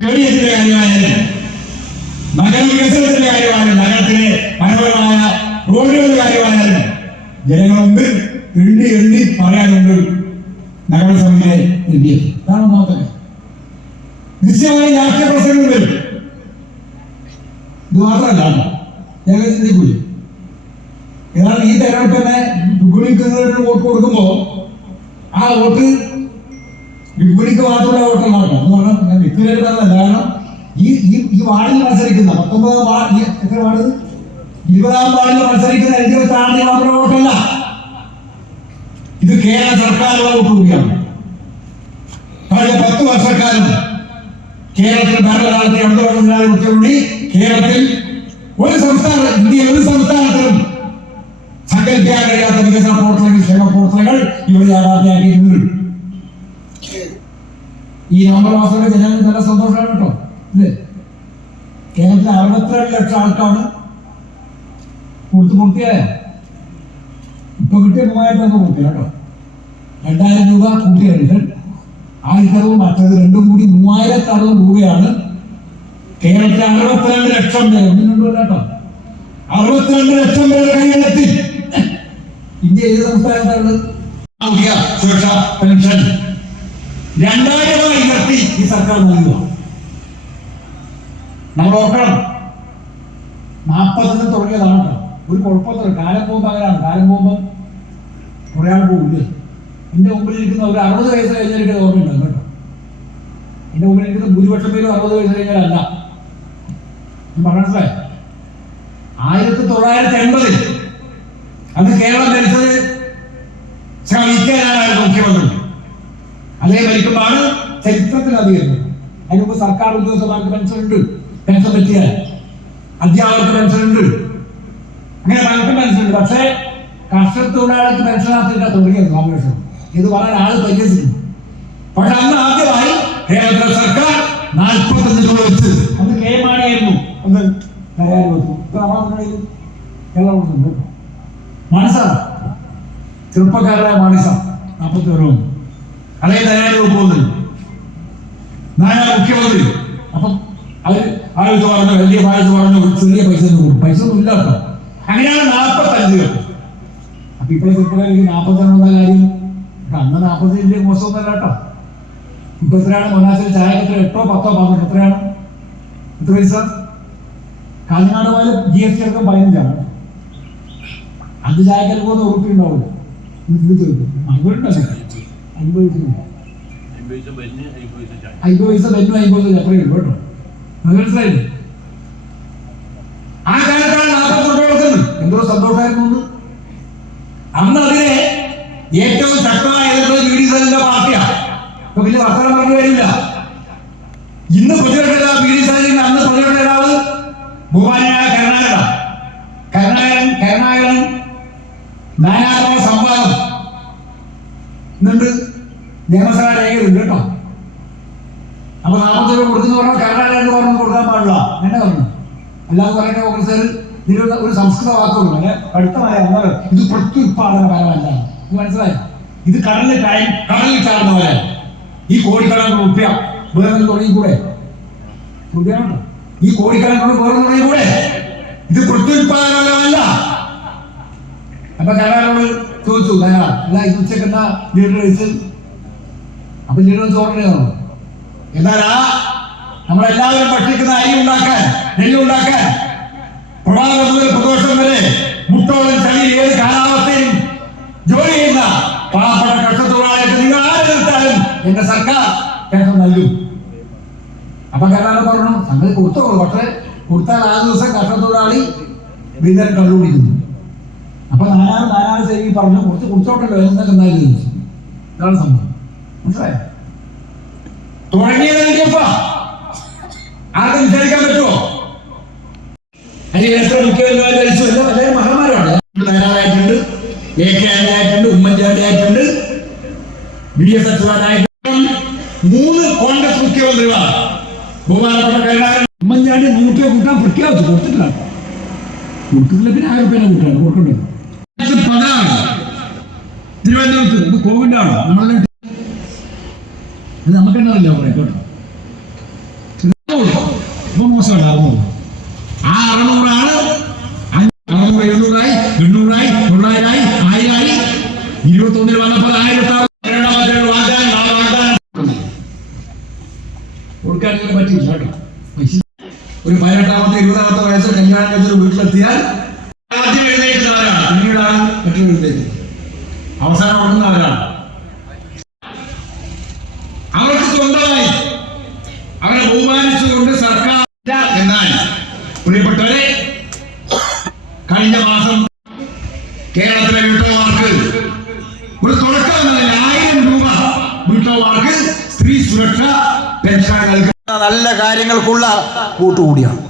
ജോലിയുടെ കാര്യമായാലും നഗരവികസനത്തിന്റെ കാര്യമായാലും നഗരത്തിലെ മനോഹരമായ റോഡുകളുടെ കാര്യമായാലും ജനങ്ങൾ മുമ്പിൽ എണ്ണി പറയാനുണ്ട് നഗരസഭയിലെ ഇന്ത്യയിൽ. അതാണ് ഒന്നാമത്തെ. നിശ്ചയമായി രാഷ്ട്രീയ പ്രസംഗം വരും. ഇത് മാത്രമല്ല ഞങ്ങൾ ചിന്തിക്കൂല. ഏതാണ് ഈ തെരഞ്ഞെടുപ്പ് തന്നെ വിപണിക്കുന്നതിന് വോട്ട് കൊടുക്കുമ്പോൾ ആ വോട്ട് വിപണിക്ക് മാത്രമുള്ള വോട്ടുള്ള ആൾക്കാർ എന്ന് പറഞ്ഞാൽ ഞാൻ വ്യക്തിപരമല്ല. കാരണം ഈ വാർഡിൽ മത്സരിക്കുന്ന 19 വാർഡ്, എത്ര വാർഡ്, 20 വാർഡിൽ മത്സരിക്കുന്ന എനിക്ക് സ്ഥാനാർത്ഥി മാത്രമുള്ള വോട്ടല്ല. ഇത് കേരള സർക്കാരുള്ള വോട്ട് കൂടിയാണ്. കഴിഞ്ഞ 10 വർഷക്കാലം കേരളത്തിൽ ഭരണകാലത്തെ ഉച്ചകൂടി കേരളത്തിൽ ഒരു സംസ്ഥാനം, ഇന്ത്യയിൽ ഒരു സംസ്ഥാനത്തിലും സങ്കല്പിക്കാൻ കഴിയാത്ത വികസന പ്രവർത്തനങ്ങൾ, ക്ഷേമ പ്രവർത്തനങ്ങൾ ഇവിടെ യാഥാർത്ഥ്യമാക്കിയിട്ടുണ്ട്. ഈ നവംബർ മാസത്തിലെ ജനങ്ങൾക്ക് നല്ല സന്തോഷമാണ് കേട്ടോ. ഇല്ലേ? കേരളത്തിൽ 62 ലക്ഷം ആൾക്കാണ് പൂർത്തിയായ. ഇപ്പൊ കിട്ടിയ 3000 പൂർത്തിയ കേട്ടോ. 2000 രൂപ കൂട്ടിയ പെൻഷൻ 1060, മറ്റത് രണ്ടും കൂടി 3060 രൂപയാണ്. കേരളത്തിലെ 62 ലക്ഷം പേര് ഒന്നിനുണ്ടോ കേട്ടോ. 62 ലക്ഷം പേര് കൈകളിലെത്തി. ഇന്ത്യ ഏത് സംസ്ഥാനത്താണ്? സുരക്ഷാ പെൻഷൻ 2000 ഉയർത്തി ഈ സർക്കാർ നൽകുക. നമ്മൾ ഓർക്കണം, 40 തുടങ്ങിയതാണ് കേട്ടോ. ഒരു കുഴപ്പമില്ല. കാലം പോകുമ്പോൾ അങ്ങനെയാണ്. കാലം പോകുമ്പോൾ കുറെ ആൾ പോകില്ലേ. എന്റെ മുമ്പിലിരിക്കുന്ന ഒരു 60 വയസ്സ് കഴിഞ്ഞിരിക്കുന്ന ഓർമ്മയുണ്ടാകും കേട്ടോ. എന്റെ മുമ്പിലിരിക്കുന്ന ഭൂരിപക്ഷം പേരും 60 വയസ്സ് കഴിഞ്ഞാലല്ല. മനസ്സിലായി? 1980 അന്ന് കേരളം ഭരിച്ചത് ശ്രമിക്കാനാണ് മുഖ്യമന്ത്രി. അതേ ഭരിക്കുമ്പോഴാണ് ചരിത്രത്തിൽ അധികം. അതിന് മുമ്പ് സർക്കാർ ഉദ്യോഗസ്ഥന്മാർക്ക് പെൻഷൻ ഉണ്ട്, പെൻഷൻ പറ്റിയാൽ. അധ്യാപകർക്ക് പെൻഷൻ ഉണ്ട്, അങ്ങനെ പലർക്കും പെൻഷൻ ഉണ്ട്. പക്ഷേ കർഷക തൊഴിലാളികൾക്ക് പെൻഷനാത്തില്ല തുടങ്ങിയത് കോൺഗ്രസ്. ഇത് വളരെ ആള് പരിഹസിക്കുന്നു. പക്ഷെ അന്ന് ആദ്യമായി കേരള സർക്കാർ 45 രൂപ വെച്ച്, അന്ന് കെ മാണിയായിരുന്നു ഒന്ന് കരാറ് വെച്ചു. ഇപ്പൊ നമ്മളെ കേരളം മാണിസാണ്, ചെറുപ്പക്കാരായ മാണിസ 40 രൂപ. അതേ തയ്യാറ് പോകുന്നുണ്ട്. നാലാം മുഖ്യമന്ത്രി. അപ്പം അവർ ആലോചിച്ച് പറഞ്ഞു, വലിയ ആലോചിച്ച് പറഞ്ഞു, ചെറിയ പൈസ പൈസ ഒന്നും ഇല്ല കേട്ടോ. അങ്ങനെയാണ് 45 രൂപ. അപ്പൊ ഇപ്പോഴത്തെ ചെറുപ്പക്കാർക്ക് 40 കാര്യം അന്ന് 40 മോശമൊന്നുമല്ല കേട്ടോ. ഇപ്പൊ എത്രയാണ് മൊനാസിൽ ചായക്ക്? 8 10 12 എത്രയാണ്? എത്ര പൈസ? കാഞ്ഞങ്ങാട് പോലെ GST അടക്കം 15 അന്ന് ചായക്കൽ പോകുന്ന ഉറുപ്പി ഉണ്ടാവില്ല. ഇത് ചോദിക്കും 50 പൈസ 50 പൈസ ബെന്നും 50 പൈസ എത്രയും കേട്ടോ. മനസ്സിലായില്ലേ? ആ കാലത്താണ് 40 രൂപ കൊടുക്കുന്നത്. എന്തോ സന്തോഷമായിരുന്നു. അന്ന് അതിനെ ഏറ്റവും ശക്തമായി എതിർത്തത് VD സതീശന്റെ പാർട്ടിയാണ്. അപ്പൊ വലിയ വർത്തമാനം പറഞ്ഞു വരില്ല. ഇന്ന് പ്രതിപക്ഷ നേതാവ് VD സതീശൻ, അന്ന് പ്രതിപക്ഷ നേതാവ് ബഹുമാനായ കരുണാകരൻ നാനാത്മക സംവാദം എന്നുണ്ട് നിയമസഭാ രേഖയിലുണ്ട് കേട്ടോ. അപ്പൊ 40 രൂപ കൊടുത്തെന്ന് പറഞ്ഞാൽ കരുണാകരൻ പറഞ്ഞു കൊടുക്കാൻ പാടില്ല എന്നെ പറഞ്ഞു. അല്ലാതെ പറയുന്ന കോൺഗ്രസ്സുകാർ ഇതിലുള്ള ഒരു സംസ്കൃത വാക്കുള്ളൂ, അല്ലെ അടുത്തമായ ഒന്നര. ഇത് പ്രത്യുത്പാദനപരമല്ല. ഇത് മനസ്സിലായോ? ഇത് കടലിൽ ചാടുന്ന പോലെ. ഈ കോടിക്കണക്കിന് റുപ്യ വേറെ തുടങ്ങിക്കൂടെ? ഈ കോടിക്കണക്കിന് വേറെ തുടങ്ങിക്കൂടെ? ഇത് പ്രത്യുത്പാദനപരമല്ല. അപ്പൊ കരാരോട് ചോദിച്ചു, അല്ല ഇത് ഉച്ചക്കെന്നാ ലീഡർ കഴിച്ച്? അപ്പൊ ലീഡർ ചോറിനെയാണോ? എന്നാൽ നമ്മളെല്ലാവരും ഭക്ഷിക്കുന്ന അരി ഉണ്ടാക്കാൻ, നെല്ലുണ്ടാക്കാൻ, പ്രഭാതം മുതൽ പ്രദോഷം വരെ മുട്ടോളം ചളി ഏത് കാലാവസ്ഥയും ജോലി ചെയ്യുന്ന പാവപ്പെട്ട കർഷകത്തൊഴിലാളികൾക്ക് നിങ്ങൾ ആര് നിർത്താനും എന്റെ സർക്കാർ പെൻഷൻ നൽകും. അപ്പൊ കരാറ് പറഞ്ഞു, സംഗതി കൊടുത്തോളൂ, പക്ഷെ കൊടുത്താൽ ആ ദിവസം കർഷകത്തൊഴിലാളി വിതരം കണ്ടുപിടിക്കുന്നു. അപ്പൊ നാനാണ് ശരി പറഞ്ഞു, കുറച്ച് കുടിച്ചോട്ടല്ലോ എന്നൊക്കെ എന്തായാലും ഇതാണ് സംഭവം. മനസ്സിലായോ? തുടങ്ങിയത് ആർക്കും വിചാരിക്കാൻ പറ്റുമോ? അല്ലെങ്കിൽ എത്ര മുഖ്യമന്ത്രിമാർ ഭരിച്ചു? എല്ലാവരും മഹാന്മാരാണ്. നേതാവായിട്ടുണ്ട്, AK ആയിട്ടുണ്ട്, ഉമ്മൻചാണ്ടി ആയിട്ടുണ്ട്, VS അച്യുതാനന്ദനായിട്ടുണ്ട്. 3 കോൺഗ്രസ് മുഖ്യമന്ത്രിമാർ. ബഹുമാനപ്പെട്ട കരുണാകരൻ, ഉമ്മൻചാണ്ടി 100 രൂപ കൂട്ടാൻ പ്രഖ്യാപിച്ചു. കൊടുത്തിട്ടില്ല. പിന്നെ 1000 രൂപ കൂട്ടാണ് കൊടുക്കേണ്ടത്. 10 തിരുവനന്തപുരത്ത്. ഇത് കോവിഡ് ആണോ? നമ്മളെ നമുക്കെന്നറിയില്ല കേട്ടോ. മോശമാണ് 600. ആ 600 600, 700, 800, 900, 1000, 21 വന്നപ്പോൾ 1600 കൊടുക്കാൻ പറ്റില്ല കേട്ടോ. ഒരു 18-ാമത്തെ 20-ാമത്തെ വയസ്സ് കല്യാണം കഴിച്ചൊരു വീട്ടിലെത്തിയാൽ ആദ്യം എഴുന്നേൽക്കുന്നവരാണ്, പിന്നീടാണ് മറ്റൊരു എഴുന്നേൽക്കുന്നത്, അവസാനം കൊടുക്കുന്നവരാണ്. അവർക്ക് സ്വന്തമായി അവരെ ബഹുമാനിച്ചുകൊണ്ട് സർക്കാർ. എന്നാൽ പ്രിയപ്പെട്ടവരെ, കഴിഞ്ഞ മാസം കേരളത്തിലെ വീട്ടമ്മമാർക്ക് ഒരു തുടക്കം എന്നതിൽ 1000 രൂപ വീട്ടമ്മമാർക്ക് സ്ത്രീ സുരക്ഷ പെൻഷൻ നൽകുന്ന നല്ല കാര്യങ്ങൾക്കുള്ള കൂട്ടുകൂടിയാണ്.